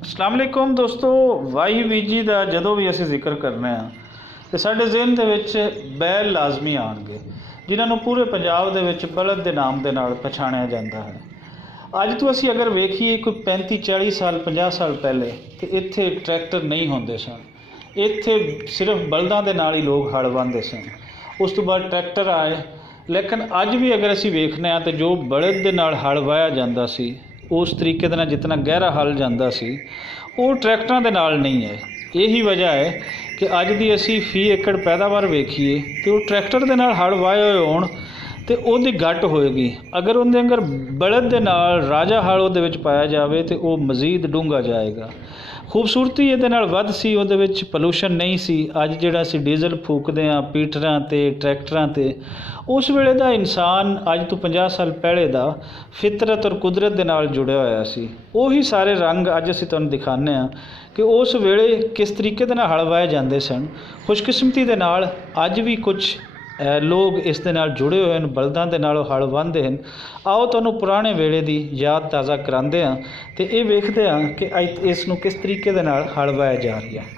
अस्सलाम वालेकुम दोस्तों। वाही बीजी का जदों भी असी जिक्र करने तो साढ़े ज़हन के विच बैल लाजमी आउणगे, जिन्होंने पूरे पंजाब दे विच बलद के नाम के नाल पछाणिया जाता है। अज तो असी अगर वेखीए कोई 35-40 साल 50 साल पहले तो इत्थे ट्रैक्टर नहीं होंदे सन। इत्थे सिर्फ बलदां दे नाल ही लोग हल वाहंदे सन। उस तो बाद ट्रैक्टर आए, लेकिन अज भी अगर असी वेखने तो जो बलद के नाल हल वाया जाता सी, उस तरीके दे नाल जितना गहरा हल जाता सी, वो ट्रैक्टरां दे नाल नहीं है। यही वजह है कि अज दी असी फी एकड़ पैदावार वेखीए तो ट्रैक्टर दे नाल हल वाए होए होण तो ਉਹਦੀ घट होएगी। अगर ਉਹਦੇ अंदर बलद ਦੇ ਨਾਲ ਰਾਜਾ ਹਲ ਉਹਦੇ ਵਿੱਚ ਪਾਇਆ ਜਾਵੇ तो वो मजीद ਡੂੰਘਾ ਜਾਏਗਾ। खूबसूरती ਇਹਦੇ ਨਾਲ ਵੱਧ ਸੀ, ਉਹਦੇ ਵਿੱਚ ਪੋਲੂਸ਼ਨ ਨਹੀਂ ਸੀ। ਅੱਜ ਜਿਹੜਾ ਅਸੀਂ ਡੀਜ਼ਲ ਫੂਕਦੇ ਹਾਂ ਪੀਟਰਾਂ ਤੇ ਟਰੈਕਟਰਾਂ ਤੇ, ਉਸ ਵੇਲੇ ਦਾ ਇਨਸਾਨ ਅੱਜ ਤੋਂ 50 ਸਾਲ ਪਹਿਲੇ ਦਾ ਫਿਤਰਤ ਔਰ ਕੁਦਰਤ ਦੇ ਨਾਲ ਜੁੜਿਆ ਹੋਇਆ ਸੀ। ਉਹੀ ਸਾਰੇ ਰੰਗ ਅੱਜ ਅਸੀਂ ਤੁਹਾਨੂੰ ਦਿਖਾਉਂਦੇ ਹਾਂ ਕਿ ਉਸ ਵੇਲੇ ਕਿਸ ਤਰੀਕੇ ਦੇ ਨਾਲ ਹਲ ਵਾਏ ਜਾਂਦੇ ਸਨ। ਖੁਸ਼ਕਿਸਮਤੀ ਦੇ ਨਾਲ ਅੱਜ ਵੀ ਕੁਝ लोग इस दे नाल जुड़े हुए हैं, बलदां दे नाल हल वाहंदे हैं। आओ तुहानूं पुराने वेले दी याद ताज़ा करांदे हां ते इह वेखदे हां कि इस नूं किस तरीके दे नाल हल वाया जा रही है।